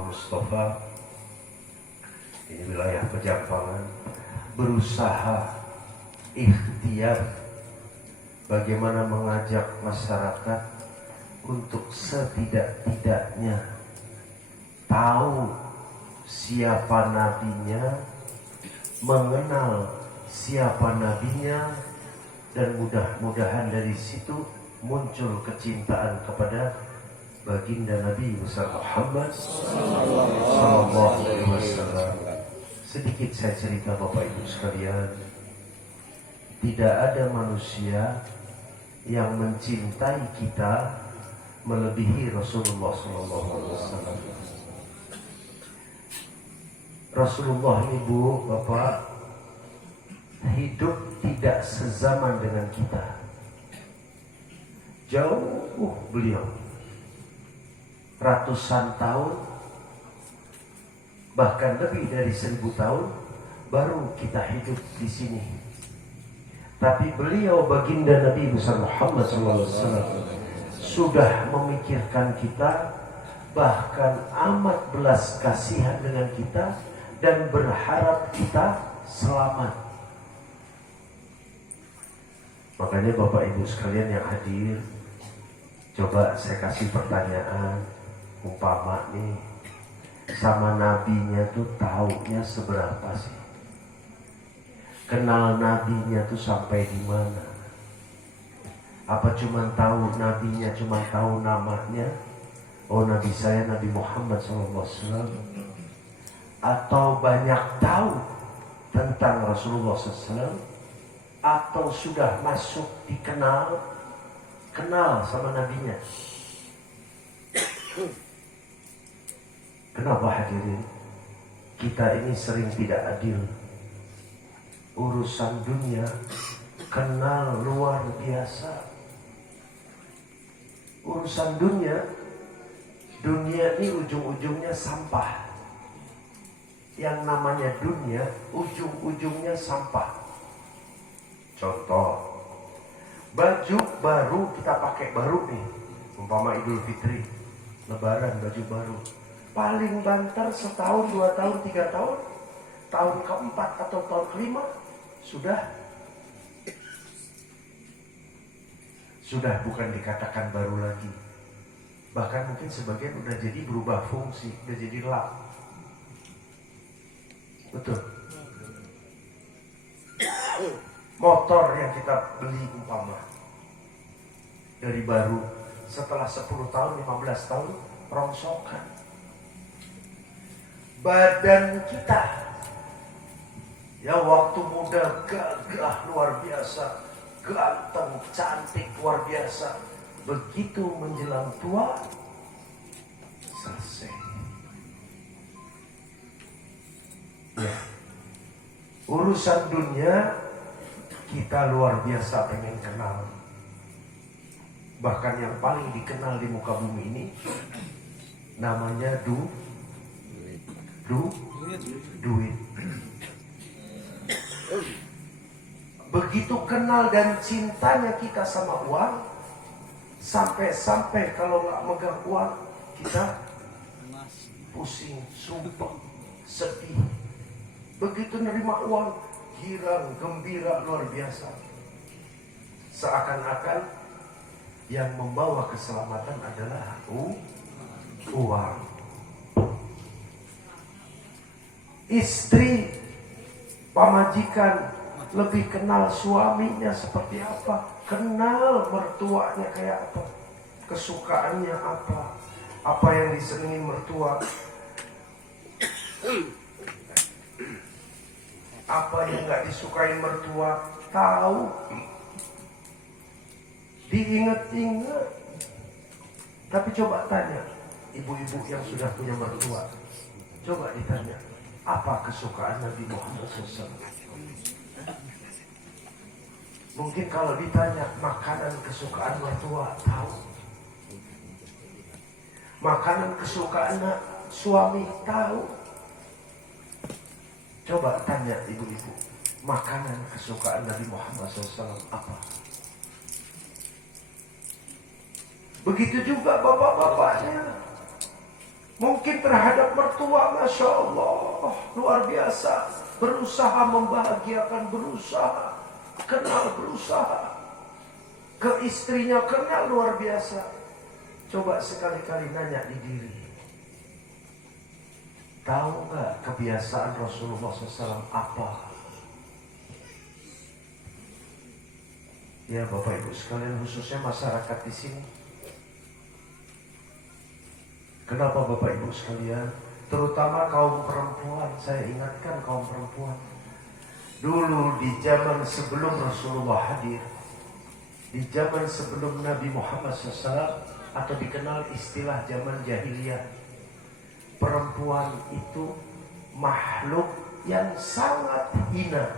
Mustafa, ini wilayah Pejampangan, berusaha ikhtiar bagaimana mengajak masyarakat untuk setidak-tidaknya tahu siapa nabinya, mengenal siapa nabinya, dan mudah-mudahan dari situ muncul kecintaan kepada baginda Nabi besar Muhammad sallallahu alaihi wasallam. Sedikit saya cerita Bapak Ibu sekalian, tidak ada manusia yang mencintai kita melebihi Rasulullah sallallahu alaihi wasallam. Rasulullah Ibu Bapak hidup tidak sezaman dengan kita, jauh beliau, ratusan tahun, bahkan lebih dari 1000 tahun baru kita hidup di sini. Tapi beliau baginda Nabi besar Muhammad SAW sudah memikirkan kita, bahkan amat belas kasihan dengan kita dan berharap kita selamat. Makanya Bapak Ibu sekalian yang hadir, coba saya kasih pertanyaan. Umpama nih, sama nabinya tuh taunya seberapa sih? Kenal nabinya tuh sampai di mana? Apa cuma tahu nabinya, cuma tahu namanya? Oh, nabi saya Nabi Muhammad SAW. Atau banyak tahu tentang Rasulullah SAW? Atau sudah masuk dikenal, kenal sama nabinya? Kenapa hadirin? Kita ini sering tidak adil. Urusan dunia kenal luar biasa. Urusan dunia ini ujung-ujungnya sampah. Yang namanya dunia ujung-ujungnya sampah. Contoh, baju baru kita pakai baru nih, umpama Idul Fitri, Lebaran baju baru. Paling banter setahun, 2 tahun, 3 tahun. Tahun keempat atau tahun kelima sudah bukan dikatakan baru lagi. Bahkan mungkin sebagian udah jadi berubah fungsi, udah jadi lap. Betul. Motor yang kita beli umpama dari baru, setelah 10 tahun, 15 tahun rongsokan. Badan kita ya waktu muda gagah luar biasa, ganteng, cantik luar biasa. Begitu menjelang tua selesai. Ya. Urusan dunia kita luar biasa pengen kenal. Bahkan yang paling dikenal di muka bumi ini namanya duit. Begitu kenal dan cintanya kita sama uang, sampai kalau nggak megang uang kita pusing, sumpah, sedih. Begitu nerima uang, girang, gembira luar biasa. Seakan-akan yang membawa keselamatan adalah uang. Istri, pamajikan lebih kenal suaminya seperti apa, kenal mertuanya kayak apa, kesukaannya apa yang disenangi mertua, apa yang nggak disukai mertua, tahu, diingat-ingat. Tapi coba tanya ibu-ibu yang sudah punya mertua, coba ditanya, apa kesukaan Nabi Muhammad SAW? Mungkin kalau ditanya makanan kesukaan mertua, tahu. Makanan kesukaan suami, tahu. Coba tanya ibu-ibu, makanan kesukaan Nabi Muhammad SAW apa? Begitu juga bapak-bapaknya. Mungkin terhadap mertua, Masya Allah, luar biasa. Berusaha membahagiakan, berusaha. Kenal, berusaha. Ke istrinya kenal, luar biasa. Coba sekali-kali nanya di diri. Tahu nggak kebiasaan Rasulullah SAW apa? Ya Bapak Ibu sekalian, khususnya masyarakat di sini. Kenapa Bapak Ibu sekalian? Terutama kaum perempuan, saya ingatkan kaum perempuan. Dulu di zaman sebelum Rasulullah hadir, di zaman sebelum Nabi Muhammad SAW, atau dikenal istilah zaman jahiliyah, perempuan itu makhluk yang sangat hina.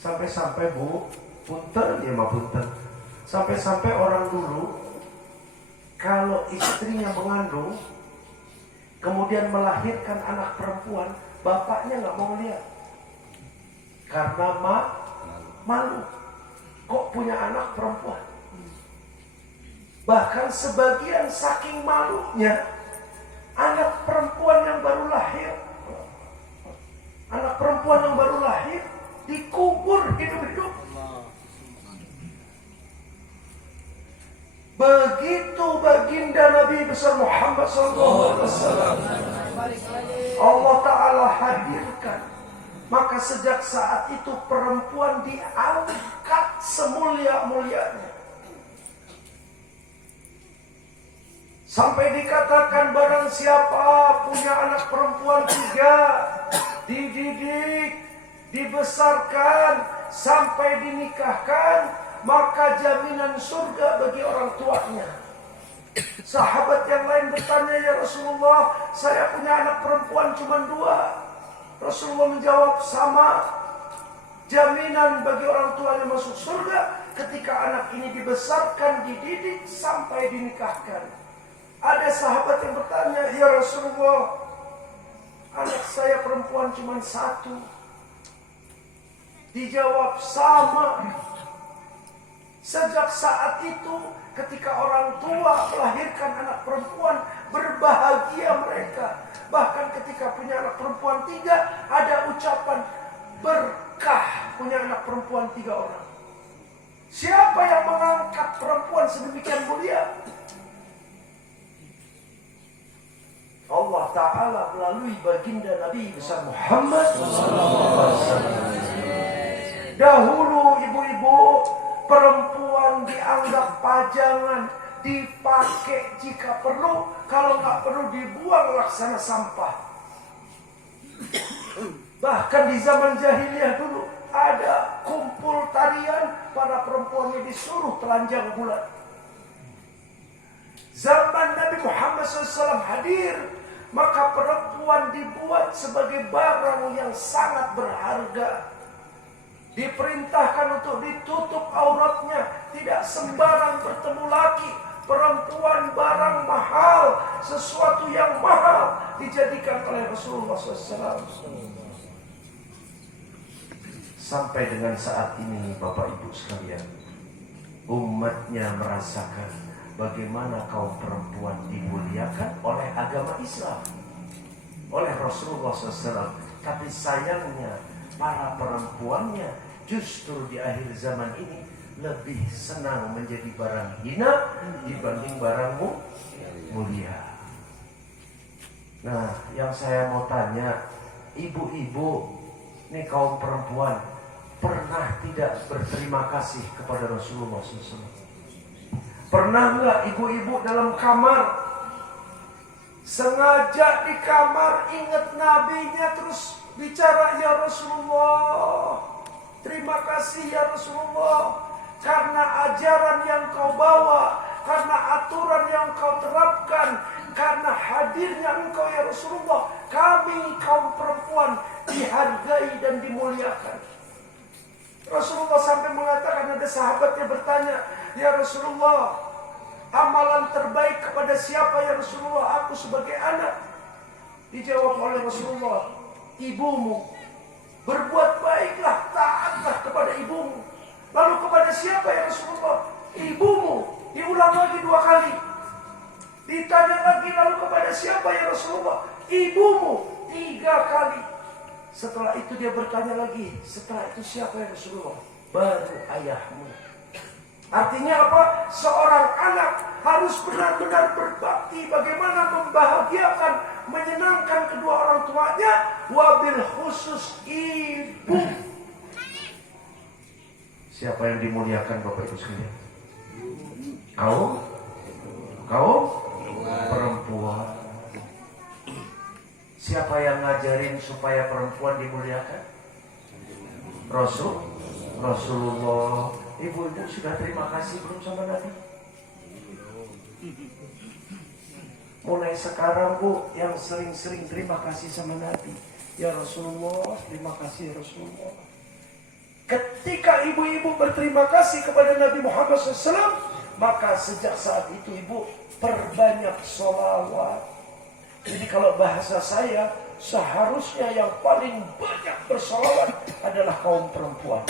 Sampai-sampai Bu, punten ya mah punten. Sampai-sampai orang dulu kalau istrinya mengandung, kemudian melahirkan anak perempuan, bapaknya nggak mau lihat karena malu. Kok punya anak perempuan? Bahkan sebagian saking malunya, anak perempuan yang baru lahir dikubur hidup-hidup. Begitu baginda Nabi besar Muhammad SAW, Allah Ta'ala hadirkan. Maka sejak saat itu perempuan diangkat semulia-mulianya. Sampai dikatakan barang siapa punya anak perempuan 3, dididik, dibesarkan, sampai dinikahkan, maka jaminan surga bagi orang tuanya. Sahabat yang lain bertanya, ya Rasulullah, saya punya anak perempuan cuma 2. Rasulullah menjawab, sama. Jaminan bagi orang tuanya masuk surga ketika anak ini dibesarkan, dididik, sampai dinikahkan. Ada sahabat yang bertanya, ya Rasulullah, anak saya perempuan cuma 1. Dijawab, sama. Sejak saat itu, ketika orang tua melahirkan anak perempuan, berbahagia mereka. Bahkan ketika punya anak perempuan 3, ada ucapan berkah punya anak perempuan 3 orang. Siapa yang mengangkat perempuan sedemikian mulia? Allah Ta'ala melalui baginda Nabi besar Muhammad SAW. Dahulu ibu-ibu, perempuan dianggap pajangan, dipakai jika perlu, kalau nggak perlu dibuang laksana sampah. Bahkan di zaman jahiliyah dulu ada kumpul tarian, para perempuannya disuruh telanjang bulan. Zaman Nabi Muhammad SAW hadir, maka perempuan dibuat sebagai barang yang sangat berharga. Diperintahkan untuk ditutup auratnya, tidak sembarang bertemu laki. Perempuan barang mahal, sesuatu yang mahal dijadikan oleh Rasulullah SAW. Sampai dengan saat ini Bapak Ibu sekalian, umatnya merasakan bagaimana kaum perempuan dimuliakan oleh agama Islam, oleh Rasulullah SAW. Tapi sayangnya para perempuannya justru di akhir zaman ini lebih senang menjadi barang hina dibanding barang mulia. Nah, yang saya mau tanya, ibu-ibu, nih kaum perempuan, pernah tidak berterima kasih kepada Rasulullah SAW? Pernah nggak ibu-ibu dalam kamar, sengaja di kamar ingat nabinya, terus bicara, ya Rasulullah, terima kasih ya Rasulullah, karena ajaran yang kau bawa, karena aturan yang kau terapkan, karena hadirnya engkau ya Rasulullah, kami kaum perempuan dihargai dan dimuliakan. Rasulullah sampai mengatakan, ada sahabatnya bertanya, ya Rasulullah, amalan terbaik kepada siapa ya Rasulullah? Aku sebagai anak. Dijawab oleh Rasulullah, ibumu. Berbuat baiklah, taatlah kepada ibumu. Lalu kepada siapa ya Rasulullah? Ibumu. Diulang lagi 2 kali. Ditanya lagi, lalu kepada siapa ya Rasulullah? Ibumu. 3 kali. Setelah itu dia bertanya lagi, setelah itu siapa ya Rasulullah? Baru ayahmu. Artinya apa? Seorang anak harus benar-benar berbakti bagaimana membahagiakan, menyenangkan kedua orang tuanya, wabil khusus ibu. Siapa yang dimuliakan Bapak Ibu sekalian? Kaum perempuan. Siapa yang ngajarin supaya perempuan dimuliakan? Rasulullah. Ibu-ibu sudah terima kasih belum sama Nabi? Mulai sekarang Bu, yang sering-sering terima kasih sama Nabi. Ya Rasulullah, terima kasih ya Rasulullah. Ketika ibu-ibu berterima kasih kepada Nabi Muhammad SAW, maka sejak saat itu ibu perbanyak sholawat. Jadi kalau bahasa saya, seharusnya yang paling banyak bersolawat adalah kaum perempuan.